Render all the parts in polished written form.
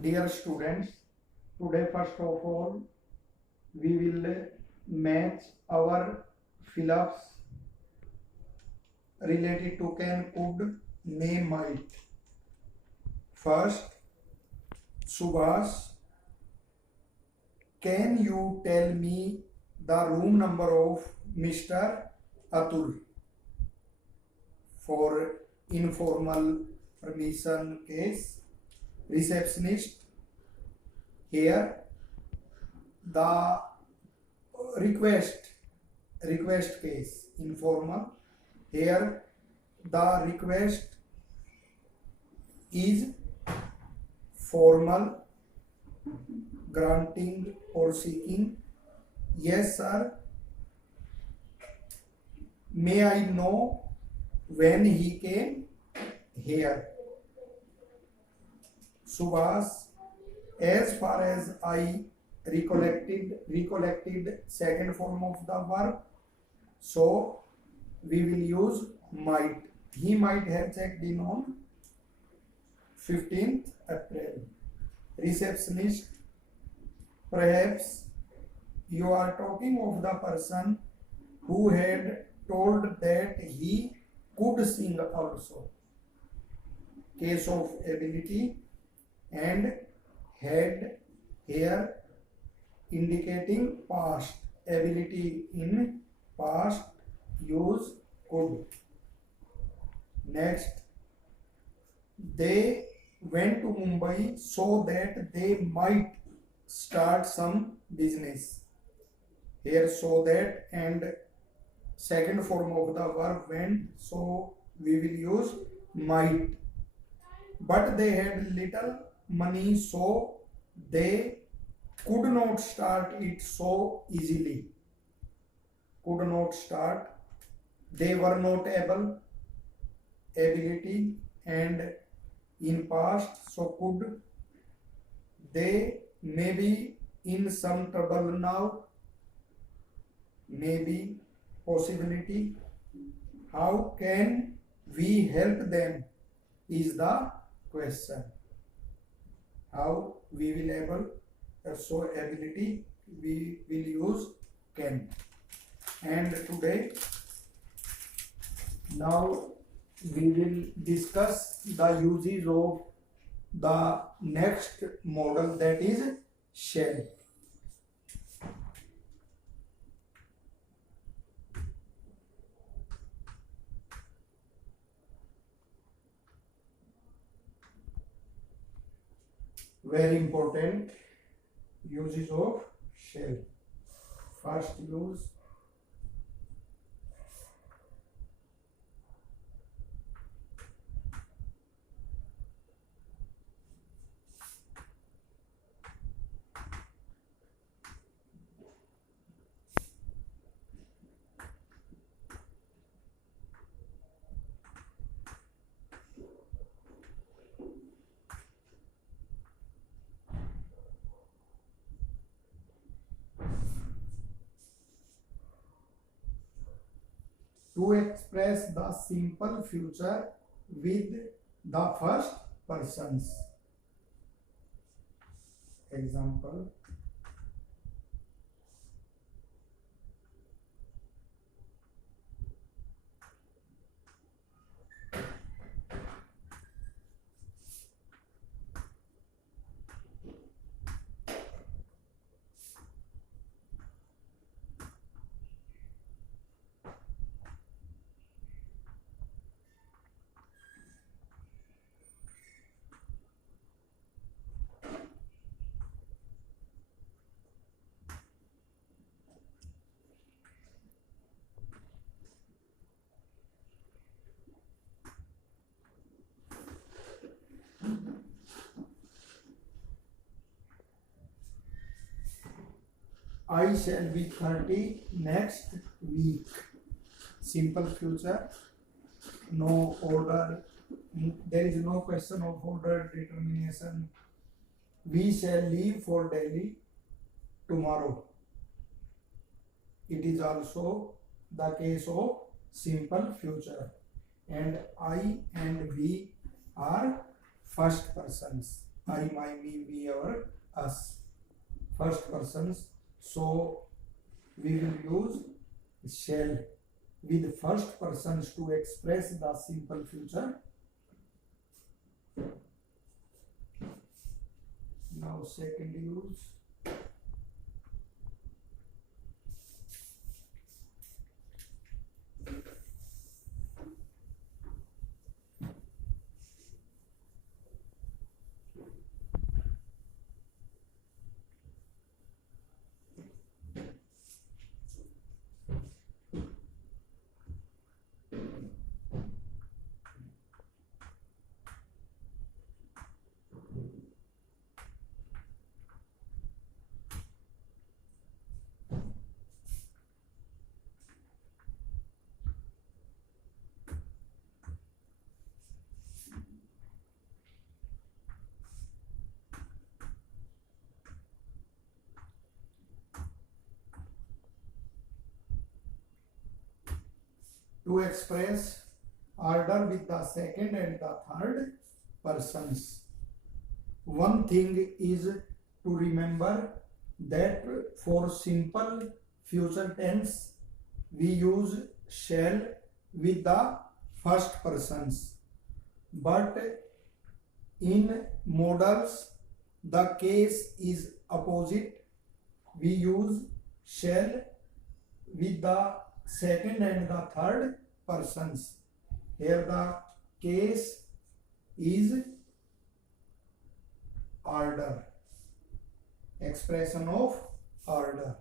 Dear students, today first of all we will match our fill-ups related to can, could, may, might. First, Subhas, can you tell me the room number of Mr. Atul for informal permission case? Receptionist, here the request case, informal, here the request is formal, granting or seeking. Yes sir, may I know when he came here? Subhas, as far as I recollected second form of the verb, so we will use might. He might have checked in on 15th April. Receptionist, perhaps you are talking of the person who had told that he could sing also. Case of ability, and had here indicating past, ability in past, use could. Next, they went to Mumbai so that they might start some business. Here so that and second form of the verb went, so we will use might. But they had little money, so they could not start it so easily. Could not start. They were not able, ability, and in past, so could. They may be in some trouble now, maybe, possibility. How can we help them is the question. How we will able, so ability we will use can. And today now we will discuss the uses of the next model, that is shall. Very important uses of shall. First use, to express the simple future with the first persons. Example, I shall be 30 next week. Simple future, no order, there is no question of order determination. We shall leave for Delhi tomorrow. It is also the case of simple future, and I and we are first persons. I, my, me, we, our, us. First persons. So we will use shall with first persons to express the simple future. Now second use. To express order with the second and the third persons. One thing is to remember that for simple future tense we use shall with the first persons, but in modals the case is opposite. We use shall with the second and the third persons. Here the case is order, expression of order.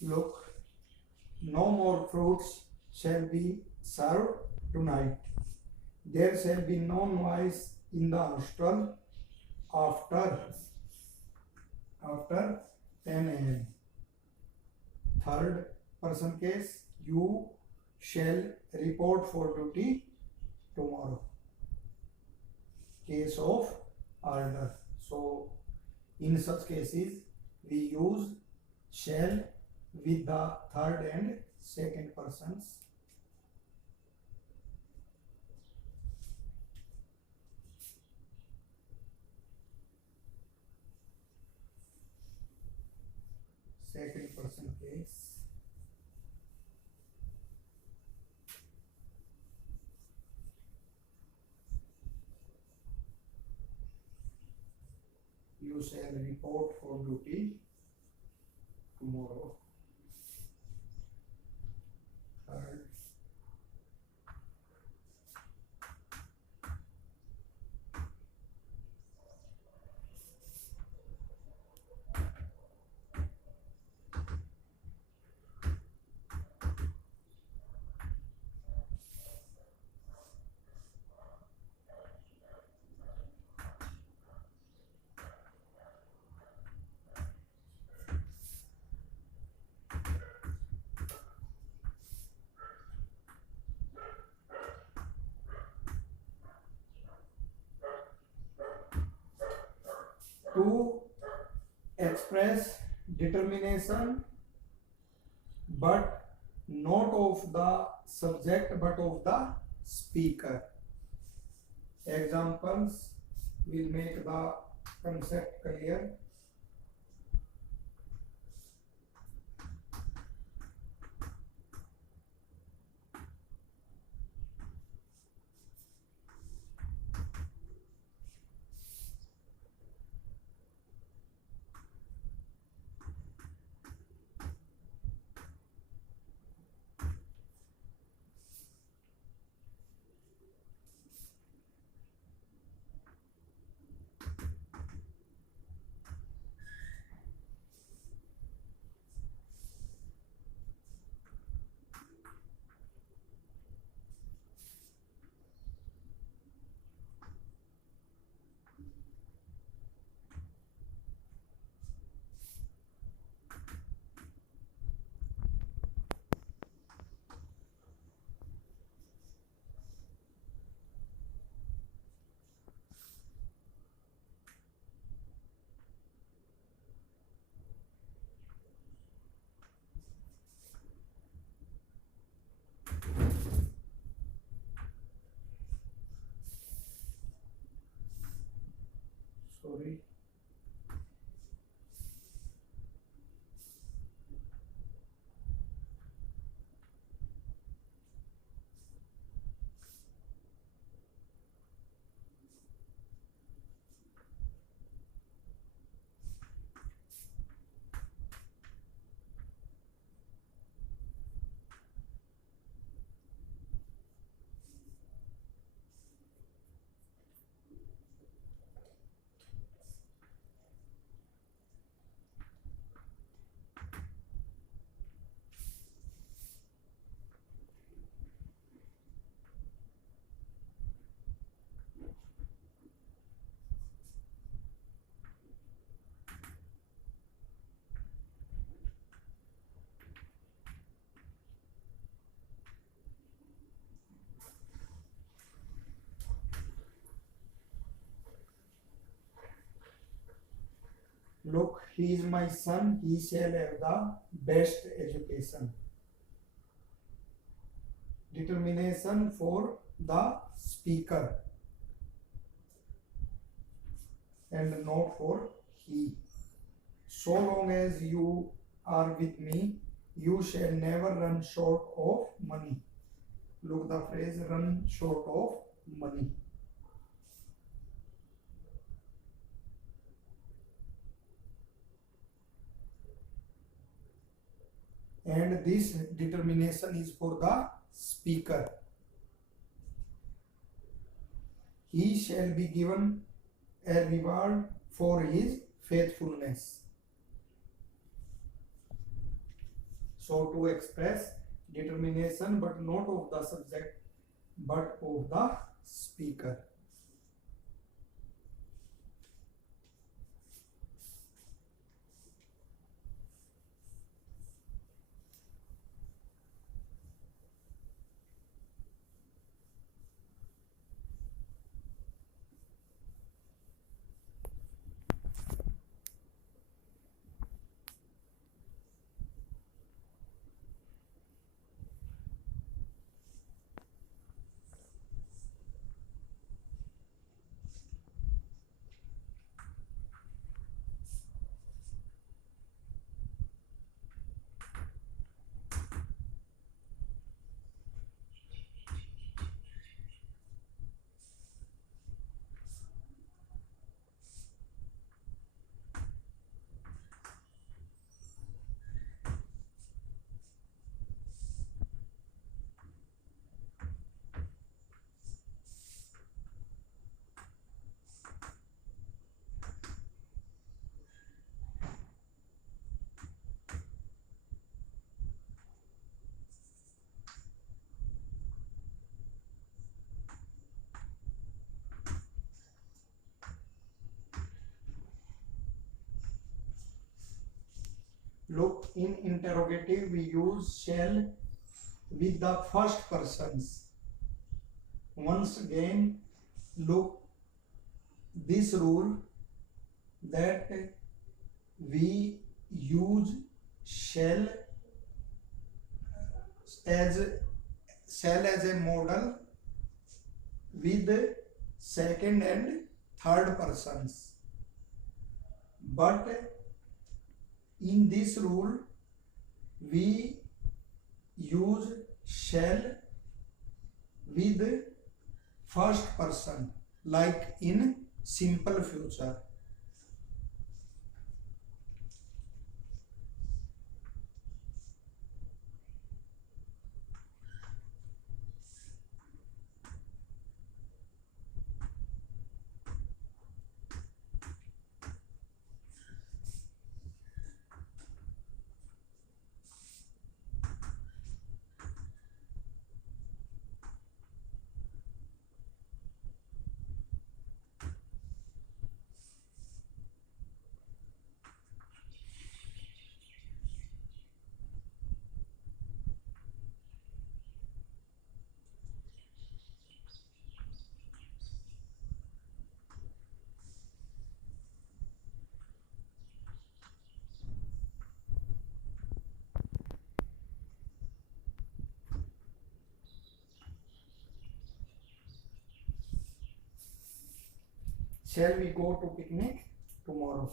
Look, no more fruits shall be served tonight. There shall be no noise in the hostel after 10 a.m. Third person case, you shall report for duty tomorrow. Case of order. So in such cases we use shall with the third and second persons. Second person case. You shall report for duty tomorrow. Third. To express determination but not of the subject but of the speaker. Examples will make the concept clear. Sorry. Look, he is my son, he shall have the best education. Determination for the speaker and not for he. So long as you are with me, you shall never run short of money. Look the phrase run short of money. And this determination is for the speaker. He shall be given a reward for his faithfulness. So to express determination but not of the subject but of the speaker. Look, in interrogative we use shall with the first persons. Once again, look, this rule that we use shall as a model with second and third persons, but in this rule we use shall with first person, like in simple future. Shall we go to picnic tomorrow?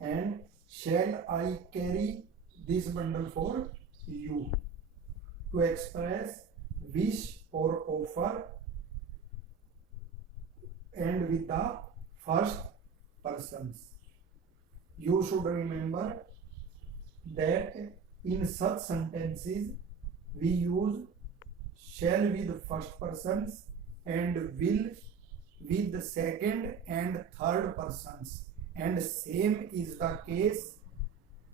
And shall I carry this bundle for you? To express wish or offer and with the first persons. You should remember that in such sentences we use shall with first persons and will with the second and third persons, and same is the case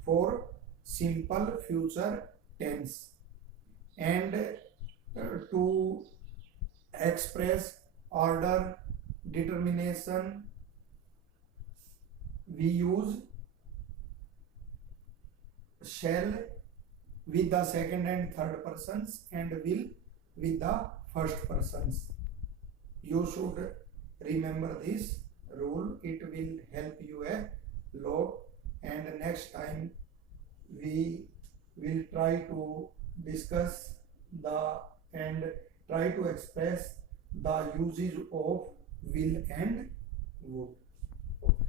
for simple future tense. And to express order, determination, we use shall with the second and third persons and will with the first persons. You should remember this rule, it will help you a lot, and next time we will try to discuss the and try to express the uses of will and would.